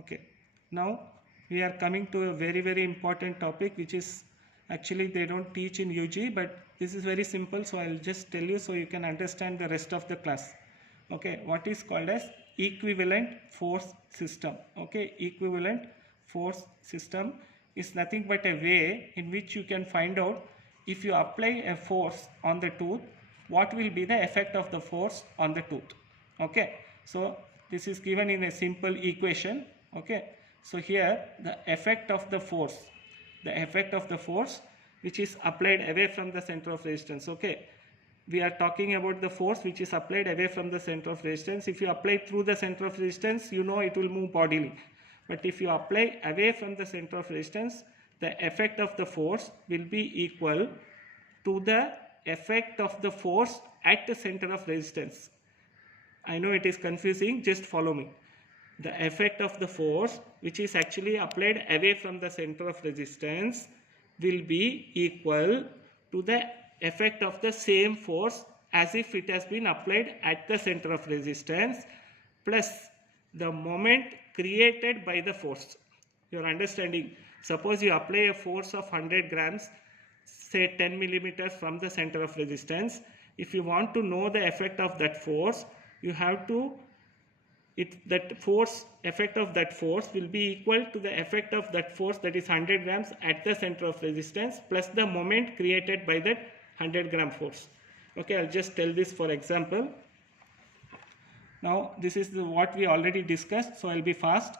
Okay, now we are coming to a very important topic, which is actually they don't teach in UG, but this is very simple, so I'll just tell you so you can understand the rest of the class. Okay, what is called as equivalent force system? Okay, equivalent force system is nothing but a way in which you can find out if you apply a force on the tooth, what will be the effect of the force on the tooth. Okay, so this is given in a simple equation. Okay, so here the effect of the force which is applied away from the center of resistance. Okay, we are talking about the force which is applied away from the center of resistance. If you apply through the center of resistance, you know it will move bodily, but if you apply away from the center of resistance, the effect of the force will be equal to the effect of the force at the center of resistance. I know it is confusing, just follow me. The effect of the force which is actually applied away from the center of resistance will be equal to the effect of the same force as if it has been applied at the center of resistance plus the moment created by the force. You are understanding? Suppose you apply a force of 100 grams, say 10 millimeters from the center of resistance. If you want to know the effect of that force, you have to effect of that force will be equal to the effect of that force, that is 100 grams at the center of resistance, plus the moment created by that 100 gram force. Okay, I'll just tell this for example. Now this is what we already discussed, so I'll be fast.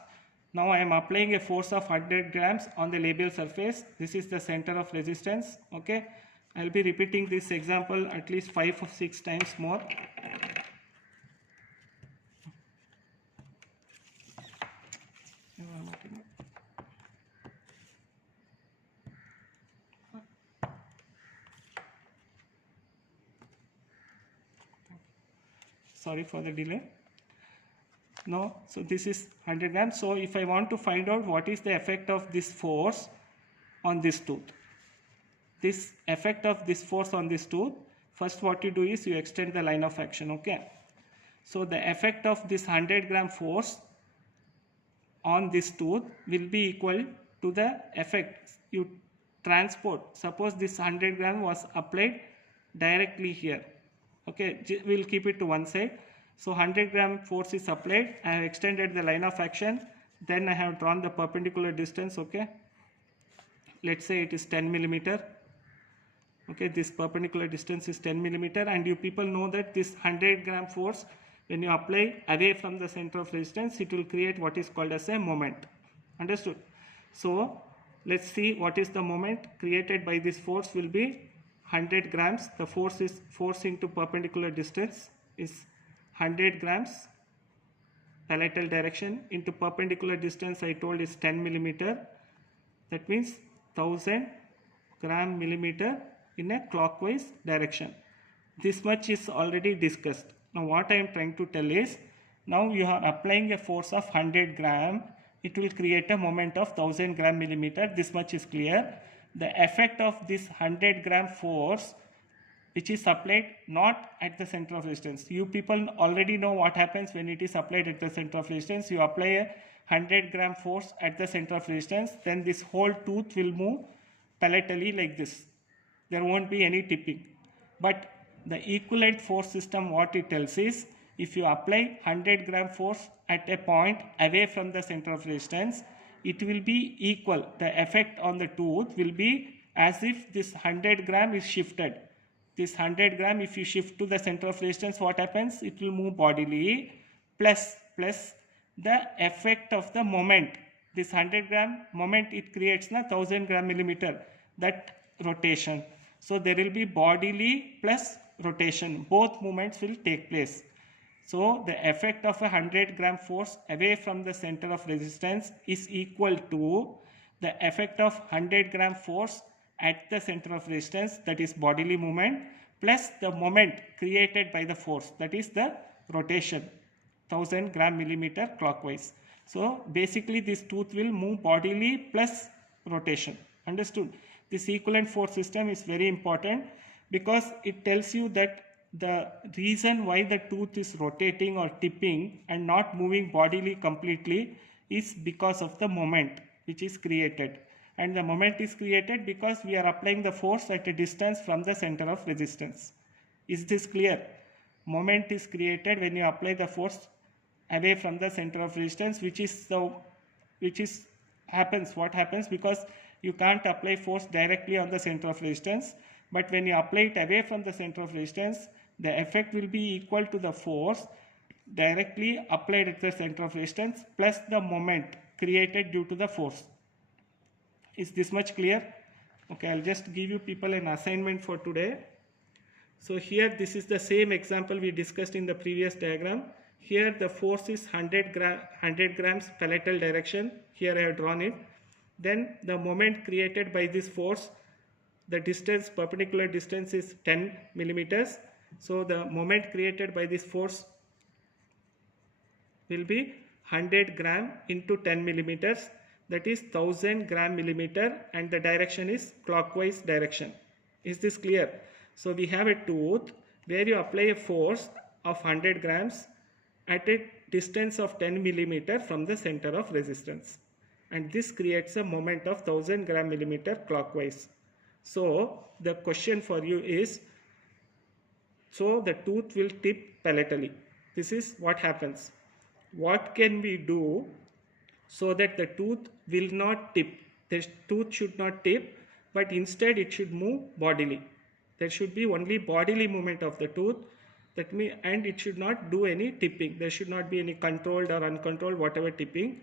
Now I am applying a force of 100 grams on the labial surface. This is the center of resistance. Okay, I'll be repeating this example at least 5 or 6 times more. Sorry for the delay. No, so this is 100 grams. So if I want to find out what is the effect of this force on this tooth, this effect of this force on this tooth, first what you do is you extend the line of action. Okay, so the effect of this 100 gram force on this tooth will be equal to the effect you transport. Suppose this 100 gram was applied directly here. Okay, we'll keep it to one side. So 100 gram force is applied. I have extended the line of action. Then I have drawn the perpendicular distance. Okay, let's say it is 10 millimeter. Okay, this perpendicular distance is 10 millimeter, and you people know that this 100 gram force, when you apply away from the center of resistance, it will create what is called as a moment. Understood? So let's see what is the moment created by this force will be 100 grams. The force into perpendicular distance is 100 grams palatal direction into perpendicular distance I told is 10 millimeter. That means 1000 gram millimeter in a clockwise direction. This much is already discussed. Now what I am trying to tell is, now you are applying a force of 100 gram, it will create a moment of 1000 gram millimeter. This much is clear. The effect of this 100 gram force which is applied not at the center of resistance. You people already know what happens when it is applied at the center of resistance. You apply a 100 gram force at the center of resistance, then this whole tooth will move palatally like this. There won't be any tipping. But the equivalent force system, what it tells is, if you apply 100 gram force at a point away from the center of resistance, it will be equal. The effect on the tooth will be as if this 100 gram is shifted. This 100 gram, if you shift to the center of resistance, what happens? It will move bodily plus the effect of the moment. This 100 gram moment it creates na 1000 gram millimeter, that rotation. So there will be bodily plus rotation. Both movements will take place. So the effect of a 100 gram force away from the center of resistance is equal to the effect of 100 gram force at the center of resistance, that is bodily movement, plus the moment created by the force, that is the rotation, 1000 gram millimeter clockwise. So basically this tooth will move bodily plus rotation. Understood? This equivalent force system is very important because it tells you that the reason why the tooth is rotating or tipping and not moving bodily completely is because of the moment which is created, and the moment is created because we are applying the force at a distance from the center of resistance. Is this clear? Moment is created when you apply the force away from the center of resistance, what happens because you can't apply force directly on the center of resistance, but when you apply it away from the center of resistance, the effect will be equal to the force directly applied at the center of resistance plus the moment created due to the force. Is this much clear? Okay, I'll just give you people an assignment for today. So here this is the same example we discussed in the previous diagram. Here the force is 100 grams palatal direction. Here I have drawn it. Then the moment created by this force, the distance, perpendicular distance is 10 millimeters. So the moment created by this force will be 100 gram into 10 millimeters, that is 1000 gram millimeter, and the direction is clockwise direction. Is this clear? So we have a tooth where you apply a force of 100 grams at a distance of 10 millimeter from the center of resistance, and this creates a moment of 1000 gram millimeter clockwise. So the question for you is, so the tooth will tip palatally. This is what happens. What can we do so that the tooth will not tip? The tooth should not tip, but instead it should move bodily. There should be only bodily movement of the tooth, and it should not do any tipping. There should not be any controlled or uncontrolled whatever tipping.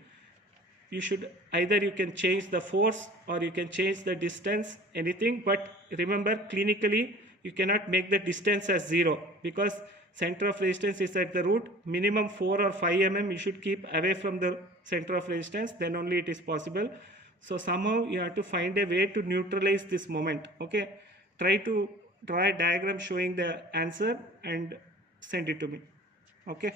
You should either you can change the force or you can change the distance, anything, but remember clinically you cannot make the distance as 0 because center of resistance is at the root. Minimum 4 or 5 mm you should keep away from the center of resistance, then only it is possible. So somehow you have to find a way to neutralize this moment. Okay, try to draw a diagram showing the answer and send it to me. Okay.